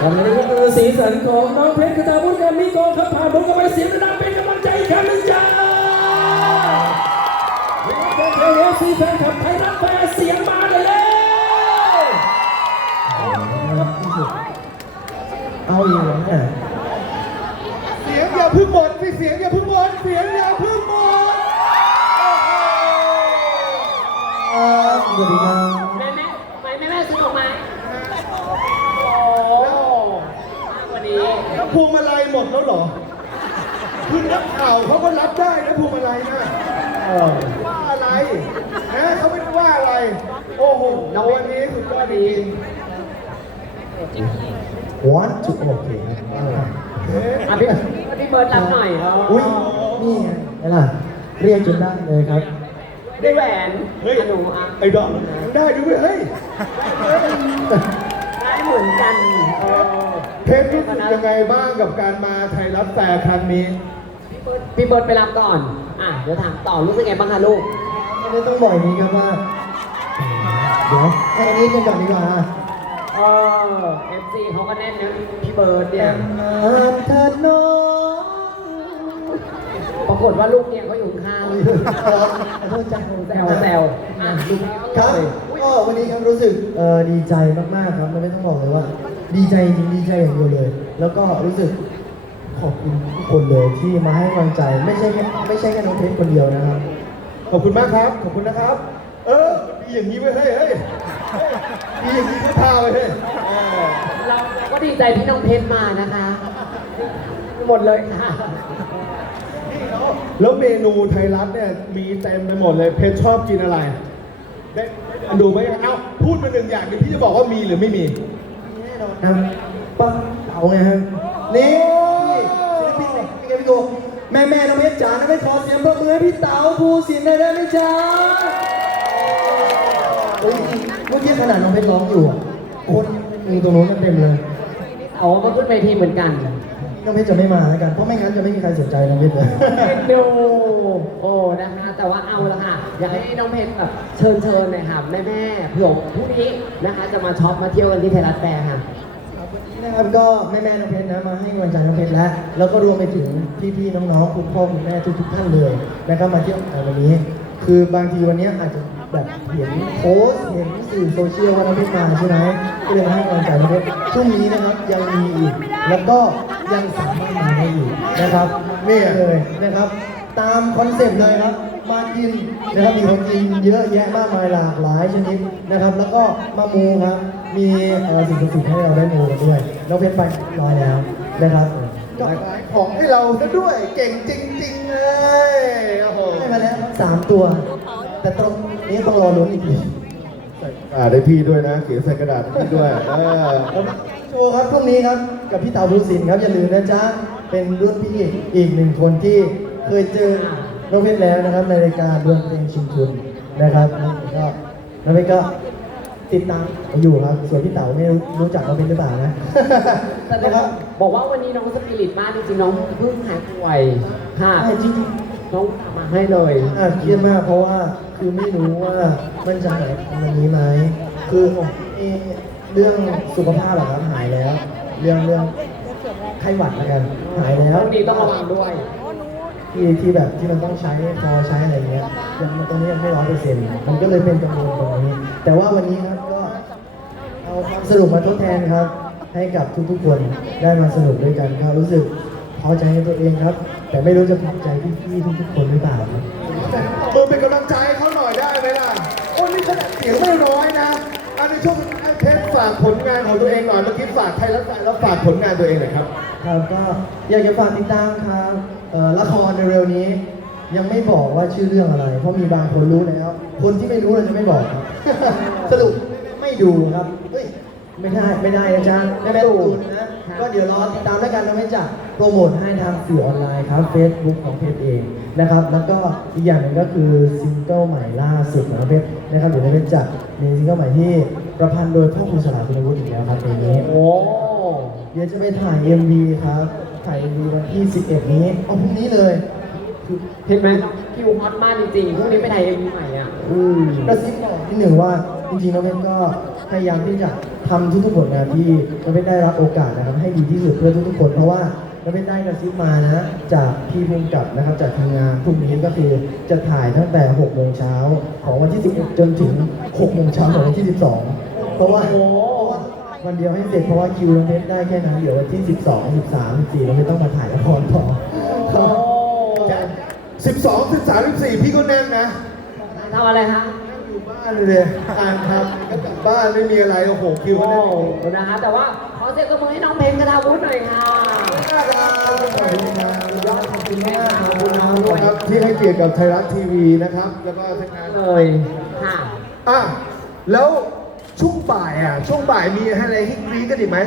ทำนี้ก็คือสีสันของน้องเพชรกตาบุญกับมิโกครับผ่านผลกันไปเสียงระดับเป็นกำลังใจอีกครั้งหนึ่งจ้าเอฟซีแฟนคลับไทยรัฐแฟนเสียงมาเลยแล้วเอาอีกเหรอเนี่ยเสียงอย่าพึ่งหมดเสียงอย่าพึ่งหมดเสียง พวงมาลัยหมดแล้วเหรอคือนักข่าวเขาก็รับได้นะพวงมาลัยนะว่าอะไรนะเขาไม่ได้ว่าอะไร โอ้โหแล้ววันนี้สุดยอดจริงวันจุโอเคครับๆเอ๊ะอะพี่พี่เบิร์ดรับหน่อยอุ้ยนี่ไงไงล่ะ เรียกจนได้เลยครับ ได้แหวนเฮ้ยอะหนูอะไอ้ดอกได้ด้วยเฮ้ยได้เหมือนกัน เออเพชรรู้สึกยังไงบ้างกับการมาไทยรัฐแฟร์ครั้งนี้พี่เบิร์ดพี่เบิร์ดไปรับก่อน อะ เดี๋ยวถามต่อรู้สึกไงบ้างคะลูก ไม่ต้องบอกอย่างนี้ครับว่า เดี๋ยวให้อันนี้กันก่อนดีกว่าเออเอฟซีเขาก็แน่นนะพี่เบิร์ดเนี่ยมาเถิดน้องปรากฏว่าลูกเนี่ยเขาอยู่ข้างขอโทษจ้าแซวแซวอะลูกครับก็วันนี้ครับรู้สึกเอ่อดีใจมากๆครับไม่ต้องบอกเลยว่า ดีใจจริงดีใจอย่างเดียวเลย แล้วก็รู้สึกขอบคุณทุกคนเลยที่มาให้กำลังใจ ไม่ใช่แค่ไม่ใช่แค่น้องเพชรคนเดียวนะครับ ขอบคุณมากครับ ขอบคุณนะครับ เออดีอย่างนี้ไว้เฮ้ยเฮ้ยดีอย่างนี้ก็พาไปเฮ้ยเออเราก็ดีใจที่น้องเพชรมานะคะ หมดเลยค่ะ แล้วเมนูไทยรัฐเนี่ยมีเต็มไปหมดเลยเพชรชอบกินอะไร ได้ได้ดูไหมเอ้าพูดมาหนึ่งอย่างเดี๋ยวพี่จะบอกว่ามีหรือไม่มี นะปังเต๋าไงฮะนี่ศิลปินนี่ไงพี่โกแม่แม่น้องเพชรจ๋าน้องเพชรขอเสียงปรบมือให้พี่เต๋าภูสินหน่อยได้ไหมจ๊ะโอ้ยเมื่อกี้ขนาดน้องเพชรร้องอยู่อะคนมีตรงนู้นกันเต็มเลยเอามาขึ้นเวทีเหมือนกันน้องเพชรจะไม่มาแล้วกันเพราะไม่งั้นจะไม่มีใครสนใจน้องเพชรเลย เอ็นดูโอ้นะคะแต่ว่าเอาละค่ะ อยากให้น้องเพชรแบบเชิญเชิญหน่อยค่ะแม่แม่เผื่อพรุ่งนี้นะคะ จะมาช็อปมาเที่ยวกันที่ไทยรัฐแฟร์ค่ะนะครับก็แม่แม่น้องเพชรนะมาให้กำลังใจน้องเพชรแล้วแล้วก็รวมไปถึงพี่ๆน้องๆคุณพ่อคุณแม่ทุกๆท่านเลยนะครับมาเที่ยวกันวันนี้ คือบางทีวันนี้อาจจะแบบเห็นโพสเห็นสื่อโซเชียลว่าน้องเพชรมาใช่ไหมก็เลยมาให้กำลังใจน้องเพชรช่วงนี้นะครับยังมีอีกแล้วก็ยังสามารถมาได้อีกนะครับนี่เลยนะครับ ตามคอนเซ็ปต์เลยครับ กินนะครับมีของกินเยอะแยะมากมายหลากหลายชนิดนะครับ แล้วก็มามูครับมีเอ่อสิ่งศักดิ์สิทธิ์ให้เราได้มูกันด้วยน้องเพชรไปเรียบร้อยแล้วนะครับก็ขายของให้เราซะด้วยเก่งจริงๆเลยโอ้โหได้มาแล้วสามตัว แต่ตรงนี้ต้องรอลุ้นอีกทีอ่าได้พี่ด้วยนะเขียนใส่กระดาษให้พี่ด้วยเออโชว์ครับพรุ่งนี้ครับกับพี่เต๋าภูสินทร์ครับอย่าลืมนะจ๊ะเป็นรุ่นพี่อีกหนึ่งคนที่เคยเจอ น้องเพชรแล้วนะครับในรายการดวลเพลงชิงทุนนะครับก็น้องเพชรก็ติดตามอยู่ครับ ส่วนพี่เต๋าไม่รู้รู้จักน้องเพชรหรือเปล่านะแต่นะคก็รับบอกว่าวันนี้น้องสปิริตมากจริงๆน้องเพิ่งหายป่วยค่ะใช่จริงน้องมาให้เลย ๆอะเครียดมากเพราะว่าคือไม่รู้ว่ามันจะหายวันนี้ไหมคือเอ่อเรื่องสุขภาพอะครับหายแล้ว เรื่องเรื่องไข้หวัดแล้วกันหายแล้วพรุ่งนี้ต้องระวังด้วย ที่ที่แบบที่มันต้องใช้คอใช้อะไรเงี้ยยังตรงนี้ยังไม่ร้อยเปอร์เซ็นต์มันก็เลยเป็นกังวลตรงนี้ แต่ว่าวันนี้ครับก็เอาความสนุกมาทดแทนครับ ให้กับทุกๆคนได้มาสนุกด้วยกันครับรู้สึกพอใจในตัวเองครับ แต่ไม่รู้จะพอใจพี่ๆทุกๆคนหรือเปล่าครับเออเป็นกำลังใจให้เขาหน่อยได้ไหมล่ะโอ้นี่ขนาดเสียงไม่ร้อยนะอันในช่วง ฝากผลงานของตัวเองหน่อยเมื่อกี้ฝากไทยรัฐแฟนแล้วฝากผลงานตัวเองหน่อยครับ ครับก็อยากจะฝากติดตามครับเอ่อละครเร็วๆนี้ ยังไม่บอกว่าชื่อเรื่องอะไร เพราะมีบางคนรู้แล้ว คนที่ไม่รู้เราจะไม่บอกครับ สรุปไม่ดูครับเฮ้ยไม่ได้ไม่ได้อาจารย์ไม่ได้ดูนะก็เดี๋ยวรอติดตามแล้วกันนะไม่จะโปรโมทให้ทางสื่อออนไลน์ครับ Facebook ของเพจเองนะครับ แล้วก็อีกอย่างหนึ่งก็คือซิงเกิลใหม่ล่าสุดของเพจนะครับเดี๋ยวเพจจะมีซิงเกิลใหม่ที่ ประพันธ์โดยพ่อคุณสลาคุณวุฒิอีกแล้วครับเพลงนี้โอ้เดี๋ยวจะไปถ่าย MV ครับถ่าย MV วันที่ 11 นี้เอาพรุ่งนี้เลยคือเห็นไหมคิวฮอตมากจริงๆพรุ่งนี้ไปถ่ายเอ็มวีใหม่อะอืมกระซิบบอกนิดหนึ่งว่าจริงๆน้องเพชรก็พยายามที่จะทำทุกๆผลงานที่น้องเพชรได้รับโอกาสนะครับให้ดีที่สุดเพื่อทุกๆคนเพราะว่าน้องเพชรได้กระซิบมานะจากพี่ภูมิกับนะครับจากทีมงานพรุ่งนี้ก็คือจะถ่ายตั้งแต่6โมงเช้าของวันที่ 11 จนถึง6โมงเช้าของวันที่ 12 เพราะว่าโอ้โหวันเดียวให้เสร็จเพราะว่าคิวน้องเพชรได้แค่นั้นเดี๋ยววันที่ 12 13 14เราไม่ต้องมาถ่ายละครต่อครับสิบสองสิบสามสิบสี่พี่ก็แน่นนะทำอะไรคะนั่งอยู่บ้านเลยอ่านทำก็กลับบ้านไม่มีอะไรโอ้โหคิวโอ้ก็แน่นนะคะแต่ว่าขอเสียงกระมือให้น้องเพนกระทาวุฒิหน่อยค่ะขอบคุณครับยอดขอบคุณแม่ขค่ะอบคุณน้องครับที่ให้เกียรติกับไทยรัฐทีวีนะครับ แล้วก็ทีมงานเลยค่ะอะแล้ว ช่วงบ่ายอะ ช่วงบ่ายมีอะไรให้กรี๊ดกันอีกไหม